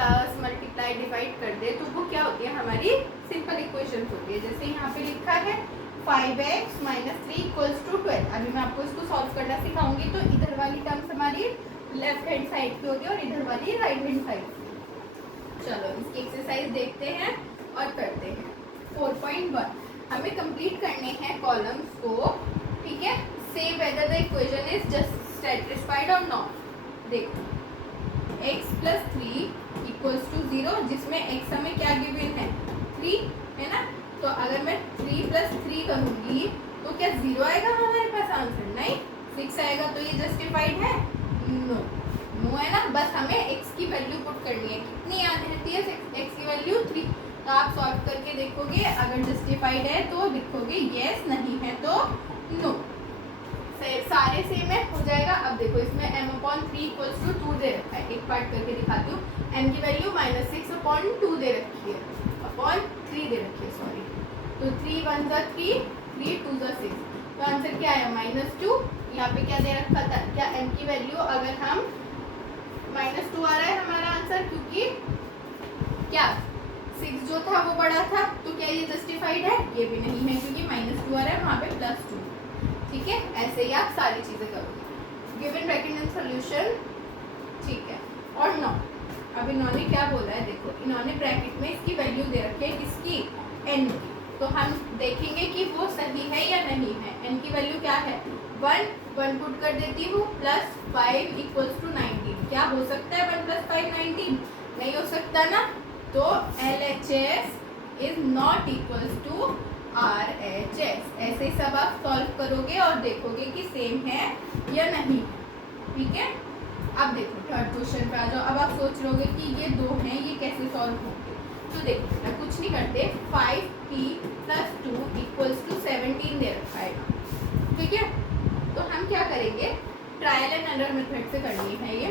Plus multiply divide कर दे तो वो क्या होती है, हमारी सिंपल इक्वेशन होती है। जैसे यहाँ पे लिखा है 5x - 3 = 12। अभी मैं आपको इसको सॉल्व करना सिखाऊंगी। तो इधर वाली टर्म्स हमारी लेफ्ट हैंड साइड की होगी और इधर वाली राइट हैंड साइड की। चलो इसकी एक्सरसाइज देखते हैं और करते हैं। 4.1 हमें कंप्लीट करने हैं कॉलम्स को, ठीक है। से whether the equation is just satisfied और नॉट। देखो x + 3 = 0, जिसमें x हमें क्या गिवन है, 3 है ना। तो अगर मैं 3 + 3 करूँगी तो क्या 0 आएगा हमारे पास आंसर? नहीं, 6 आएगा। तो ये जस्टिफाइड है? नो है ना। बस हमें x की वैल्यू पुट करनी है। कितनी याद रहती है x की वैल्यू? 3। तो आप सॉल्व करके देखोगे, अगर जस्टिफाइड है तो लिखोगे येस, नहीं है तो नो। सारे सेम है, हो जाएगा। अब देखो इसमें m/3 = 2 दे रखा है। एक पार्ट करके दिखाती हूँ। m की वैल्यू -6/2 दे रखी है, अपॉन 3 दे रखी है, सॉरी। तो 3 × 1 = 3, 3 × 2 = 6। तो आंसर क्या आया? -2। यहाँ पे क्या दे रखा था? क्या m की वैल्यू, अगर हम -2 आ रहा है हमारा आंसर, क्योंकि क्या 6 जो था वो बड़ा था। तो क्या ये जस्टिफाइड है? ये भी नहीं है, क्योंकि -2 आ रहा है, वहाँ पे +2। ठीक है, ऐसे ही आप सारी चीजें करोगे। गिवन ब्रैकेट एंड सॉल्यूशन, ठीक है। और नॉ, अब इन्होंने क्या बोला है, देखो इन्होंने ब्रैकेट में इसकी वैल्यू दे रखी है, किसकी? n की। तो हम देखेंगे कि वो सही है या नहीं है। n की वैल्यू क्या है? 1 पुट कर देती हूँ, +5 = 19। क्या हो सकता है 1 + 5 19? नहीं हो सकता ना। तो LHS is not equal to RHS। ऐसे ही सब आप सॉल्व करोगे और देखोगे कि सेम है या नहीं है, ठीक है। अब देखो थर्ड क्वेश्चन पे आ जाओ। अब आप सोच रहोगे कि ये दो हैं, ये कैसे सॉल्व होंगे। तो देखो मैं कुछ नहीं करते, 5p + 2 = 17 दे रखा है, ठीक है। तो हम क्या करेंगे, ट्रायल एंड एरर मेथड से करनी है ये।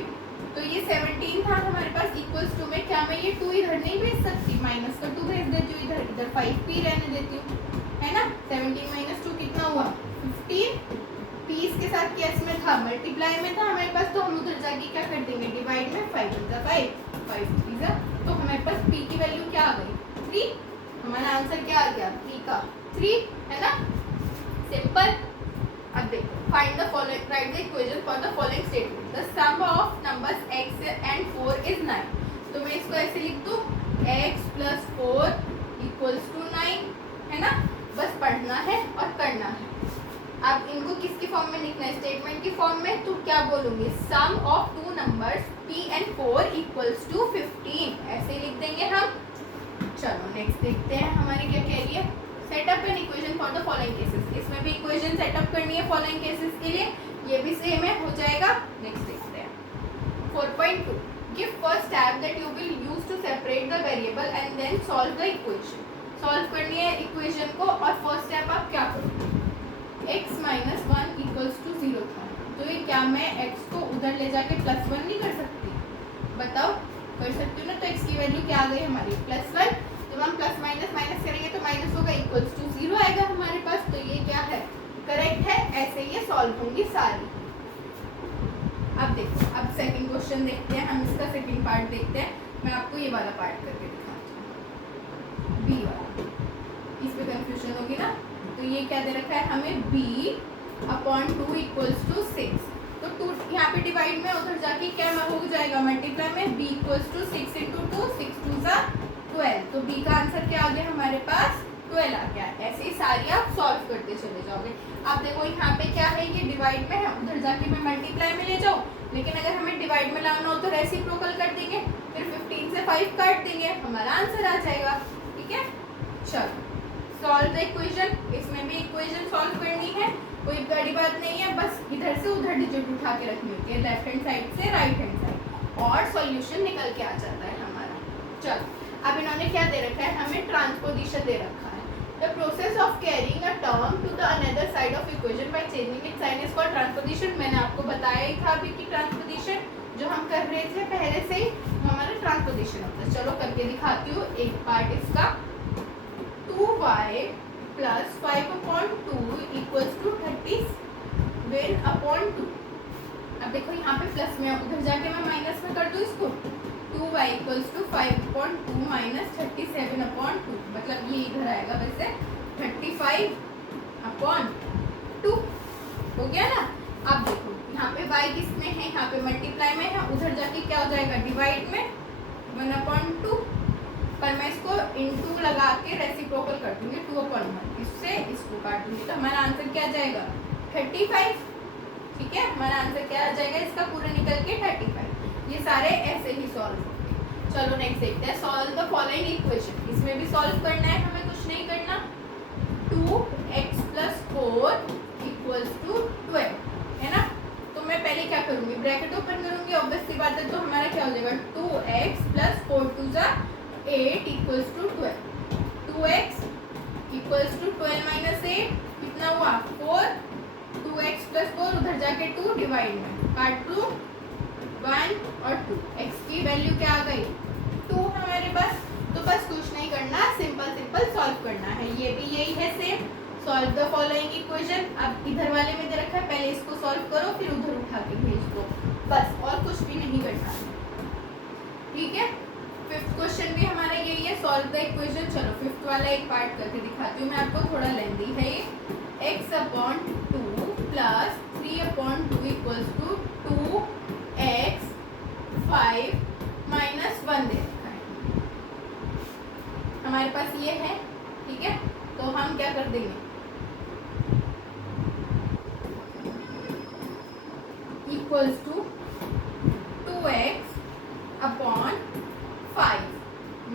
तो ये 17 था हमारे पास, इक्वल्स टू में क्या मैं ये 2 इधर नहीं भेज सकती? -2 भेज देती हूँ इधर, इधर 5p रहने देती हूँ, है ना। 17 - 2 कितना हुआ? 15। p इसके साथ केस में था, मल्टीप्लाई में था हमारे पास। तो हम उधर जाके क्या कर देंगे, डिवाइड में। 5 × 5, 5 × 3। तो हमारे पास p की वैल्यू क्या आ गई? 3। हमारा आंसर क्या आ गया? p का 3, है ना। सिंपल। अब देखो, find the following, write the equation for the following statement. The sum of numbers x and 4 is 9। तो मैं इसको ऐसे लिख दूँ, x + 4 = 9, है ना। बस पढ़ना है और करना है। अब इनको किसकी फॉर्म में लिखना है? स्टेटमेंट की फॉर्म में। तो क्या बोलूँगी, सम ऑफ 2 नंबर्स p and 4 = 15। ऐसे ही लिख देंगे हम। चलो नेक्स्ट देखते हैं हमारी क्या कह रही है। Setup an equation for the following cases. इसमें भी इक्वेशन सेटअप करनी है फॉलोइंग केसेस के लिए। ये भी सेम है, हो जाएगा। नेक्स्ट देखते हैं 4.2। Give first step that you will use to separate the variable and then solve the equation. Solve करनी है इक्वेशन को, और फर्स्ट स्टेप आप क्या करोगे? x - 1 = 0 था। तो ये क्या मैं x को उधर ले जाके +1 नहीं कर सकती? बताओ, कर सकती हूँ ना। तो x की वैल्यू क्या आ गई हमारी? +1। जब हम प्लस माइनस माइनस करेंगे तो माइनस होगा, इक्वल्स टू 0 आएगा हमारे पास। तो ये क्या है? करेक्ट है। ऐसे ये सॉल्व होंगी सारी। अब देखो, अब सेकंड क्वेश्चन देखते हैं हम। इसका सेकंड पार्ट देखते हैं। मैं आपको ये वाला पार्ट करके दिखाती हूँ, बी वाला। इस पे कंफ्यूजन होगी ना। तो ये क्या दे रखा है हमें? b/2 = 6। तो 2 यहाँ पे डिवाइड में, उधर जाके क्या हो जाएगा? मल्टीप्लाई में। b = 6 × 2, 6 × 2 = 12। तो b का आंसर क्या आ गया हमारे पास? 12 आ गया। ऐसे ही सारी आप सॉल्व करते चले जाओगे। अब देखो यहाँ पे क्या है, ये डिवाइड में है, उधर जाके मैं मल्टीप्लाई में ले जाऊँ। लेकिन अगर हमें डिवाइड में लाना हो तो रेसिप्रोकल कर देंगे, फिर 15 से 5 काट देंगे, हमारा आंसर आ जाएगा। ठीक है, चलो सॉल्व द इक्वेशन। इसमें भी इक्वेशन सॉल्व करनी है, कोई बड़ी बात नहीं है। बस इधर से उधर डिजिट उठा के रखनी होती है, लेफ्ट हैंड साइड से राइट हैंड साइड, और सॉल्यूशन निकल के आ जाता है हमारा। चलो अब इन्होंने क्या दे रखा है हमें? ट्रांसपोजिशन दे रखा है। The process of carrying a term to the another side of equation by changing its sign is called transposition. मैंने आपको बताया ही था अभी कि ट्रांसपोजिशन जो हम कर रहे थे पहले से ही, हमारा ट्रांसपोजिशन होता है। चलो करके दिखाती हूँ एक पार्ट इसका। 2y + 5/2 = 37/2। अब देखो यहाँ पे प्लस में, उधर जाके मैं माइनस में कर दूँ इसको। 2y Y equals to 5/2 minus 37/2, मतलब ये इधर आएगा वैसे 35/2 हो गया ना। अब देखो यहाँ पे y किस में है, यहाँ पे मल्टीप्लाई में है, उधर जाके क्या हो जाएगा डिवाइड में 1/2, पर मैं इसको इनटू लगा के रेसिप्रोकल कर दूंगी 2/1, इससे इसको काट दूंगी तो हमारा आंसर क्या आ जाएगा 35। ठीक है, हमारा आंसर क्या आ जाएगा इसका पूरा निकल के 35। ये सारे ऐसे ही सॉल्व होंगे। चलो नेक्स्ट देखते हैं, सॉल्व द फॉलोइंग इक्वेशन। इसमें भी सॉल्व करना है, हमें कुछ नहीं करना। 2x + 4 = 12 है ना। तो मैं पहले क्या करूंगी, ब्रैकेट ओपन करूंगी, ऑब्वियस सी बात है, तो हमारा क्या हो जाएगा 2x + 4 × 2 = 8 = 12। 2x = 12 - 8 कितना हुआ 4, 2x + 4 उधर जाके 2 डिवाइड में काट 2 1 और 2, x की वैल्यू क्या आ गई 2 हमारे पास। तो बस कुछ नहीं करना, सिंपल सॉल्व करना है। ये भी यही है same, solve the following equation. अब इधर वाले में दे रखा है, पहले इसको सॉल्व करो फिर उधर उठा के भेज दो, बस और कुछ भी नहीं करना है। ठीक है, फिफ्थ क्वेश्चन भी हमारा यही है, सॉल्व द इक्वेशन। चलो फिफ्थ वाला एक पार्ट करके दिखाती हूँ मैं आपको, थोड़ा लेंदी है ये। x/2 + 3/2 = 2x 5 - 1 दे रखा है हमारे पास, ये है। ठीक है, तो हम क्या कर देंगे इक्वल्स टू 2x/5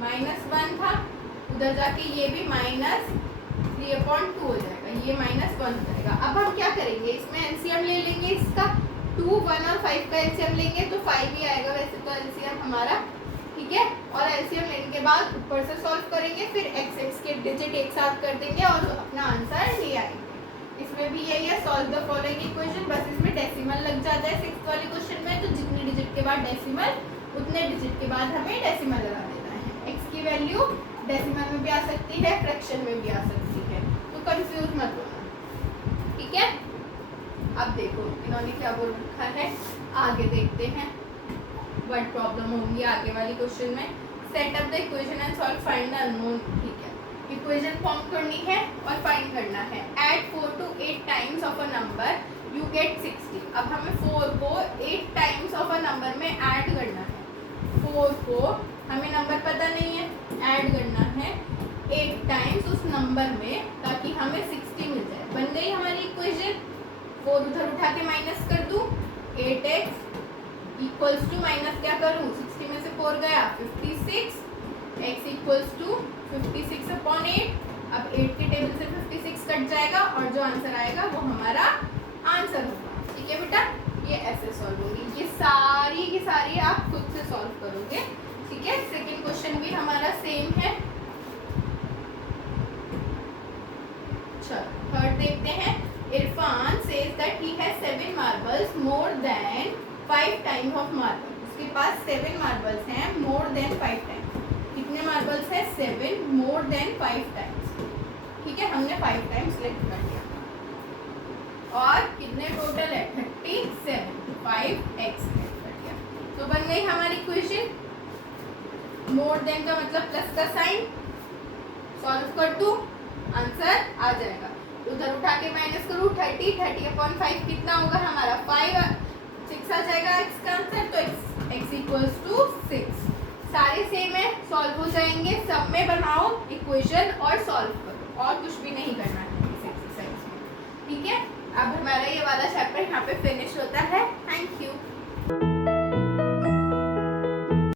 -1 था, उधर जाके ये भी -3/2 हो जाएगा, ये -1 हो जाएगा। अब हम क्या करेंगे, इसमें एलसीएम ले लेंगे इसका, 2, 1 और 5 का एलसीएम लेंगे तो 5 ही आएगा वैसे तो एलसीएम हमारा। ठीक है, और एलसीएम लेने के बाद ऊपर से सॉल्व करेंगे, फिर x के डिजिट एक साथ कर देंगे और अपना आंसर ले आएंगे। इसमें भी यही है, सॉल्व द फॉलोइंग इक्वेशन, बस इसमें डेसिमल लग जाता है सिक्स्थ वाले क्वेश्चन में, तो जितने डिजिट के बाद डेसिमल उतने डिजिट के बाद हमें डेसिमल लगा देना है। x की वैल्यू डेसिमल में भी आ सकती है, फ्रैक्शन में भी आ सकती है, तो कंफ्यूज मत होना। ठीक है, अब देखो इन्होंने क्या बोल रखा है, आगे देखते हैं व्हाट प्रॉब्लम होगी आगे वाली क्वेश्चन में। Set up the equation and solve, find the unknown. ठीक है, इक्वेशन फॉर्म करनी है और फाइंड करना है। Add 4 to 8 times of a number you get 60। अब हमें 4 को 8 टाइम्स ऑफ अ नंबर में ऐड करना है। 4 को हमें नंबर पता नहीं है, ऐड करना है 8 टाइम्स उस नंबर में ताकि हमें 60 मिल जाए। बन गई हमारी इक्वेशन। 4 उधर उठा के माइनस कर दूँ, 8x इक्वल्स टू माइनस क्या करूँ, 60 में से 4 गया 56, x इक्वल्स टू 56/8। अब 8 के टेबल से 56 कट जाएगा और जो आंसर आएगा वो हमारा आंसर होगा। ठीक है बेटा, ये ऐसे सॉल्व होगी, ये सारी की सारी आप खुद से सॉल्व करोगे। ठीक है, सेकंड क्वेश्चन भी हमारा सेम है। चलो थर्ड देखते हैं। Irfan says that he has 7 marbles more than 5 times of marble. उसके पास 7 मार्बल्स हैं मोर देन 5 टाइम्स। कितने मार्बल्स है 7 मोर देन 5 टाइम्स। ठीक है, हमने 5 टाइम्स सेलेक्ट कर लिया और कितने टोटल है 37, 5x सेलेक्ट कर लिया, तो बन गई हमारी इक्वेशन। मोर देन का मतलब प्लस का साइन, सॉल्व कर दूं आंसर आ जाएगा। उधर उठा के माइनस करूँ 30/5 कितना होगा हमारा 5, 6 आ जाएगा x का आंसर, तो x इक्वल्स टू 6। सारे सेम है, सॉल्व हो जाएंगे। सब में बनाओ इक्वेशन और सॉल्व करो, और कुछ भी नहीं करना है इस एक्सरसाइज में। ठीक है, अब हमारा ये वाला चैप्टर यहाँ पे फिनिश होता है।